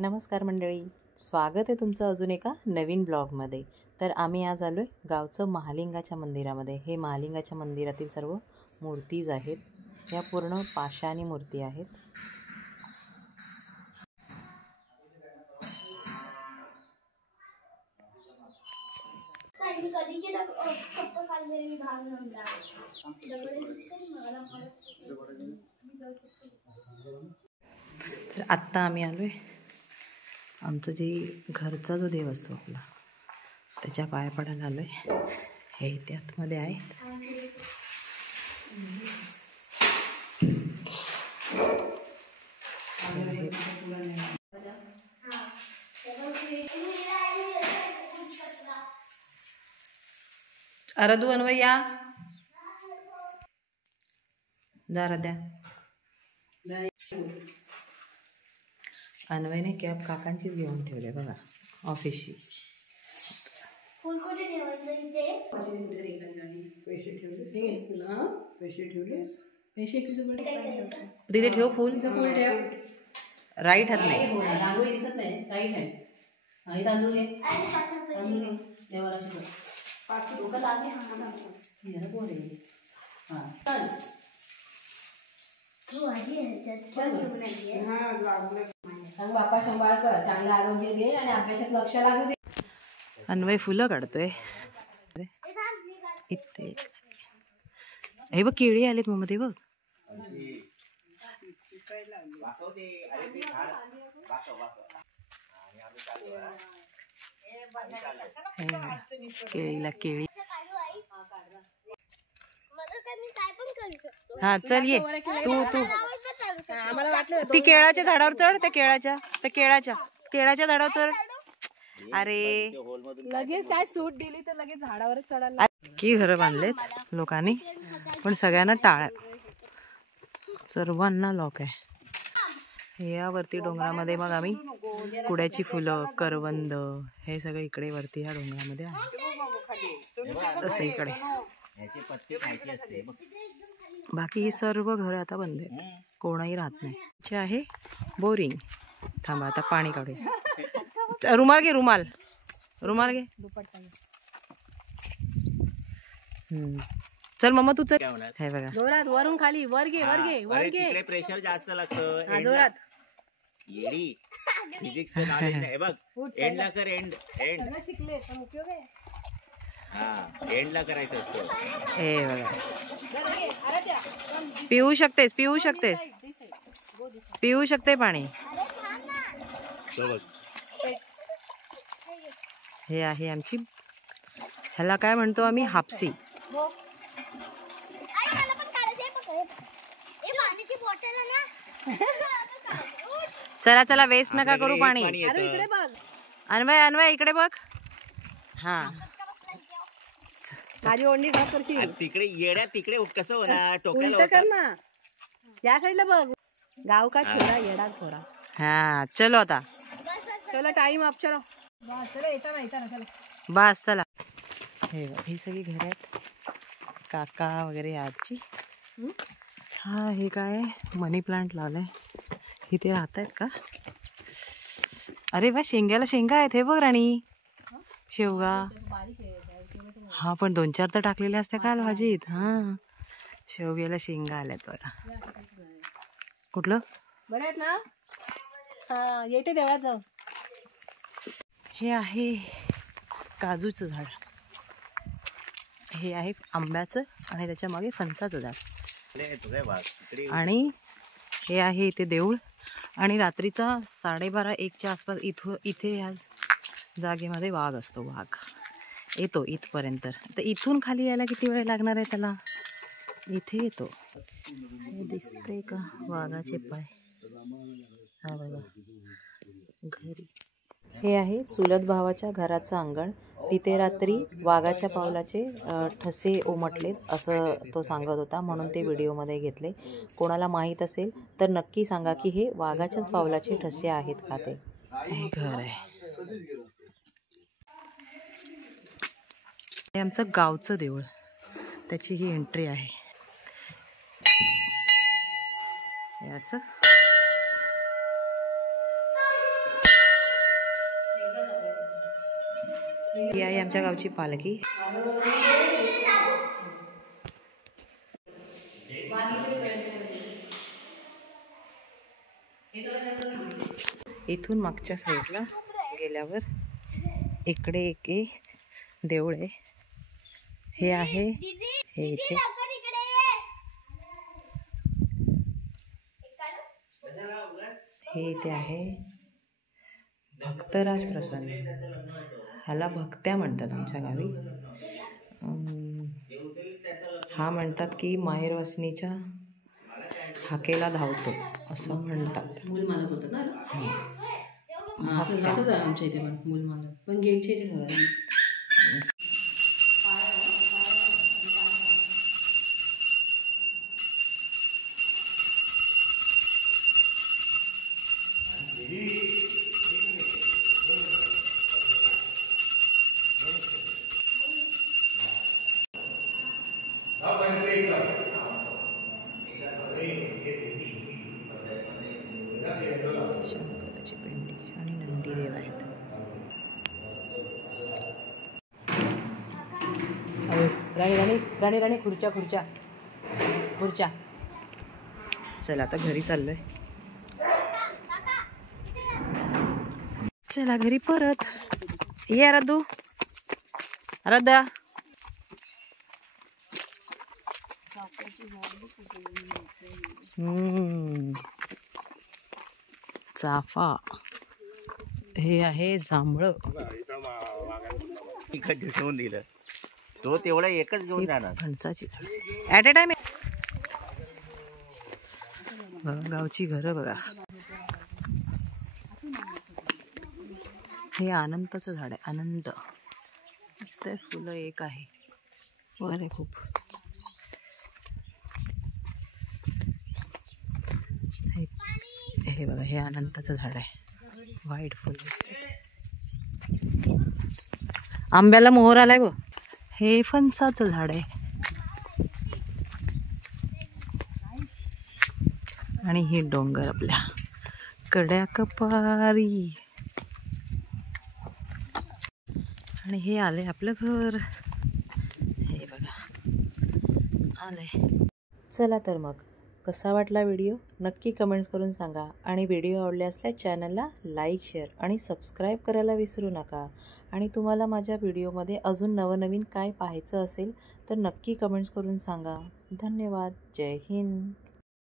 नमस्कार मंडळी, स्वागत आहे तुमचं अजून एका नवीन ब्लॉगमध्ये। तर आम्ही आज आलोय गावचं महालिंगाच्या मंदिरामध्ये। हे महालिंगाच्या मंदिरातील सर्व मूर्तीज आहेत, ह्या पूर्ण पाषाणी मूर्ती आहेत। तर आत्ता आम्ही आलोय आमचं जे घरचा जो देव असतो आपला, त्याच्या पाया पडायला आलोय। हे इथे आतमध्ये आहेत। अरदू अन्वय या जरा द्या। अन्वयने कॅब काकांचीच घेऊन ठेवले बघा, ऑफिसची। तिथे ठेव फुल, फुल ठेव। राईट हात नाही, रांगोळी दिसत नाही, राईट हँड। हे तांदूळ घे, तांदूळ घे, देवाला शिकव। डोकं लावते हा बोल हा चल। सांग बाप्पा सांभाळ कर, चांगलं आरोग्य दे आणि अभ्यासात लक्ष लागू दे। अन्वय फुलं काढतोय इथे। हे बघ केळी आलेत मम्मा, ते बघ। केळीला केळी। हा चल ये तू तू ती केळाच्या झाडावर चढ, त्या केळाच्या झाडावर चढ। अरे लगेच काय सूट दिली तर लगेच झाडावरच चढायला। की घर बांधलेत लोकांनी, पण सगळ्यांना टाळ्या, सर्वांना लॉक आहे। यावरती डोंगरामध्ये मग आम्ही कुड्याची फुलं, करवंद हे सगळं इकडे वरती ह्या डोंगरामध्ये आहे। तसं इकडे बाकी ही सर्व घर आता बंद आहेत, कोणही राहत नाही। जे आहे बोरिंग। थांबा आता पाणी काढूया। रुमाल घे, रुमाल रुमाल घे। चल मम्मा तू चल। हे बघा जोरात वरून खाली, वर घे वर घे वर घे। तिकडे प्रेशर जास्त लागतं जोरात। येडी फिजिक्सचं नॉलेज नाही बघ। एंडला कर, एंड एंड शिकले पण उपयोग आहे। हा एंडला करायचं असतं। हे बघा पिऊ शकतेस, पिऊ शकतेस, पिऊ शकते पाणी। हे आहे आमची, ह्याला काय म्हणतो आम्ही, हापसी। चला चला वेस्ट नका करू पाणी। अन्वय अन्वय इकडे बघ। हा माझी ओंडी घात करशील तिकडे येड्या, तिकडे कसं होणार, टोकाला उलट कर ना, या साईडला बघ। गाव का छोरा येडा थोरा। हा चलो आता, चलो टाइम अप, चलो चलो येता ना चलो बस चला। हे ही सगळी घर आहेत, काका वगैरे आजी। हा हे काय मनी प्लांट लावलंय, इथे राहत आहेत का? अरे वा, शेंग्याला शेंगा आहेत हे बघ राणी, शेवगा। हा पण 2-4 तर टाकलेल्या असत्या काल भाजीत। हा शेवग्याला शेंगा आल्यात बघा। कुठलं बरं आहेत ना? हा येते देवळात जाऊ। हे आहे काजूचं झाड, हे आहे आंब्याचं आणि त्याच्या मागे फणसाचं झाड। आणि हे आहे इथे देऊळ। आणि रात्रीचा 12:30-1च्या आसपास इथे या जागेमध्ये वाघ असतो। वाघ येतो इथपर्यंत। तर इथून खाली यायला किती वेळ लागणार आहे त्याला? इथे येतो, हे दिसतंय का वाघाचे पाय? हा बघा घरी। हे आहे चुलत भावाच्या घराचं अंगण। तिथे रात्री वाघाच्या पावलाचे ठसे उमटलेत असं तो सांगत होता, म्हणून ते व्हिडिओमध्ये घेतले। कोणाला माहीत असेल तर नक्की सांगा की हे वाघाच्याच पावलाचे ठसे आहेत का ते। हे घर आहे, हे आमचं गावचं देऊळ, त्याची ही एंट्री आहे। हे असं ही आहे आमच्या गावची पालखी. इथून मागच्या साईडला गेल्यावर इकडे एक देऊळ आहे. हे आहे हे इथे हे इथे आहे भक्तराज प्रसन्न. ह्याला भक्त्या म्हणतात आमच्या गावी. हा म्हणतात की माहेर वसनीच्या हाकेला धावतो असं म्हणतात. मूलमालक होतं ना, असंच आहे आमच्या इथे पण मूलमालक, पण गेटच्या इथे ठेवला. शंकराची पिंडी आणि नंदीदेव आहेत. राणी राणी खुर्च्या खुर्च्या खुर्च्या. चला आता घरी चाललोय. चला घरी परत. ये आराधू आराध्या. चाफा. हे आहे जांभळं. ठेवून दिलं तो तेवढा एकच घेऊन जाणार. फणसाची ॲट अ टाइम. गावची घरं बघा. हे अनंताचं झाड आहे. अनंत तर फुलं एक आहे वर आहे खूप. हे बघा हे अनंताचं झाड आहे. व्हाईट फुल. आंब्याला मोहर आलाय बघ. हे फणसाचं झाड आहे. आणि हे डोंगर आपल्या कड्या कपारी. आणि हे आले आपलं घर. हे बघा आलंय. चला तर मग कसा वाटला व्हिडिओ नक्की कमेंट्स करून सांगा. आणि व्हिडिओ आवडले असल्यास चॅनलला लाईक शेअर आणि सबस्क्राईब करायला विसरू नका. आणि तुम्हाला माझ्या व्हिडिओमध्ये अजून नवनवीन काय पाहायचं असेल तर नक्की कमेंट्स करून सांगा. धन्यवाद. जय हिंद.